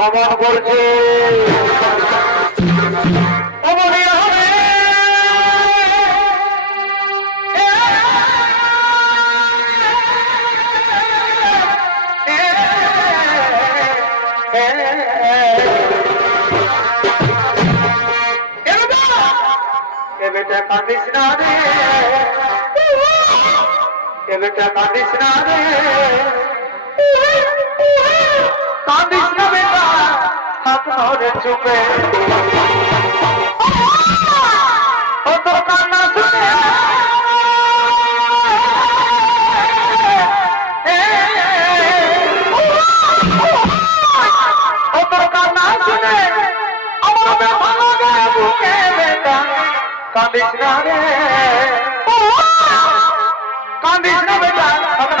গমন করছে অমনি হবে এ বেটা কাঁদিস না রে। এ বেটা কাঁদিস না রে। কাঁদিস না বেটা হাত ধরে চুপে তোর কান্না শুনে তোর কান্না শুনে আমার ব্যথা লাগে বুকে বেটা কাঁদিস না রে কাঁদিস না বেটা। এখন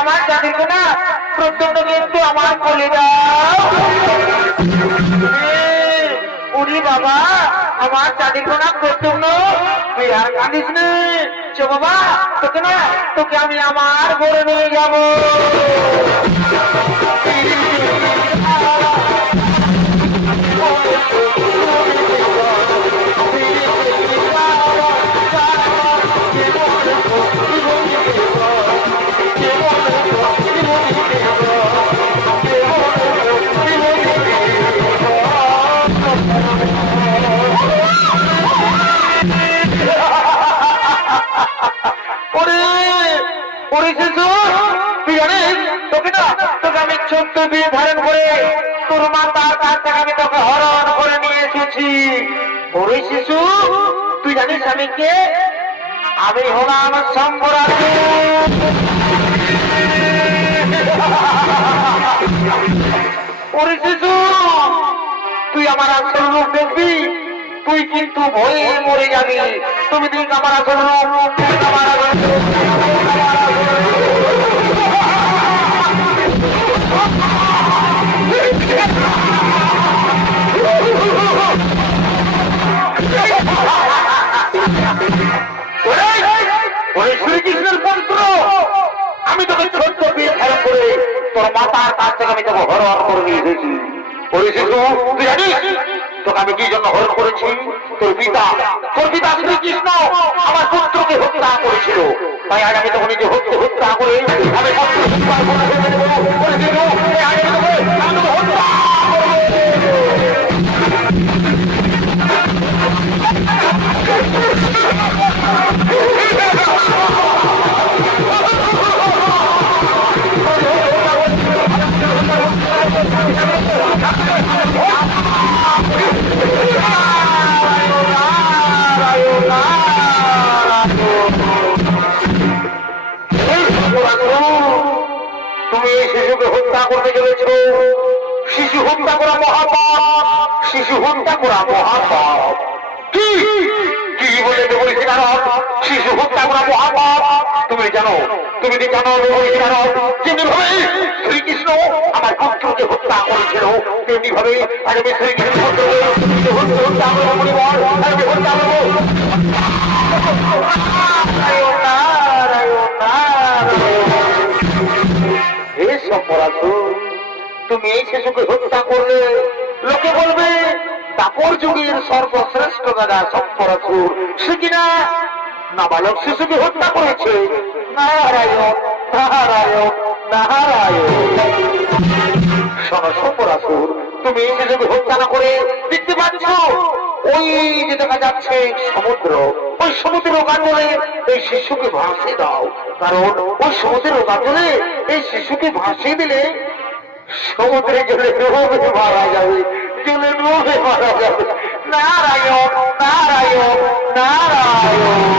আমার দাদিকে না প্রচণ্ড কিন্তু আমার কোলে দাও উরি বাবা, আমার দাদিকে না প্রচণ্ড তুই আর কাঁদিস নি। চো বাবা, তোকে না, তোকে আমি আমার ঘরে নিয়ে যাব। শিশু তুই জানিস? তোকে না, তোকে আমি ছোট্ট বিয়ে ধারণ করে তোর মাতার কাছ থেকে আমি তোকে হরণ করে নিয়ে এসেছি। ওরে তুই জানিস আমি কে? আমি হলাম শম্ভরাজু ওরে শিশু, তুই আমার আসল রূপ দেখবি? তুই কিন্তু ভয়ে মরে যাবি। তুমি তুই আমার তোর মাতার কাছ থেকে আমি তোকে হরণ করে নিয়ে এসেছি। তুই জানিস? তোকে আমি কি জন্য হরণ করেছি তোর পিতা তোর পিতা শ্রীকৃষ্ণ আমার পুত্রকে হত্যা করেছিল তাই আজ আমি তোকে নিজে হত্যা হত্যা করে আমি শিশু হত্যা করা মহাপাপ শিশু হত্যা করা মহাপাপ। কি? কি বলে বলেছি শিশু হত্যা করা মহাপাপ। তুমি জানো, তুমি কি জানো বলেছি কারণ শ্রীকৃষ্ণ আমার পুত্রকে হত্যা করেছিল, তেমনি ভাবে আর শ্রীকৃষ্ণ হত্যা করব আমি হত্যা করব। নারায়ণ নারায়ণ। তুমি এই শিশুকে হত্যা করলে লোকে বলবে তাপর যুগের সর্বশ্রেষ্ঠ দাদা সম্পরাসুর সে কিনা নাবালক শিশুকে হত্যা করেছে? নারায়ণ নারায়ণ নারায়ণ। শোনো তুমি এই শিশুকে হত্যা না করে দেখতে পাচ্ছ? ওই যে দেখা যাচ্ছে সমুদ্র, ওই সমুদ্র কান্দলে এই শিশুকে ভাসিয়ে দাও। কারণ ওই সমুদ্রের কান্দলে এই শিশুকে ভাসিয়ে দিলে সমুদ্রে জলে ডুবে মারা যাবে জলে ডুবে মারা যাবে। নারায়ণ নারায়ণ নারায়ণ।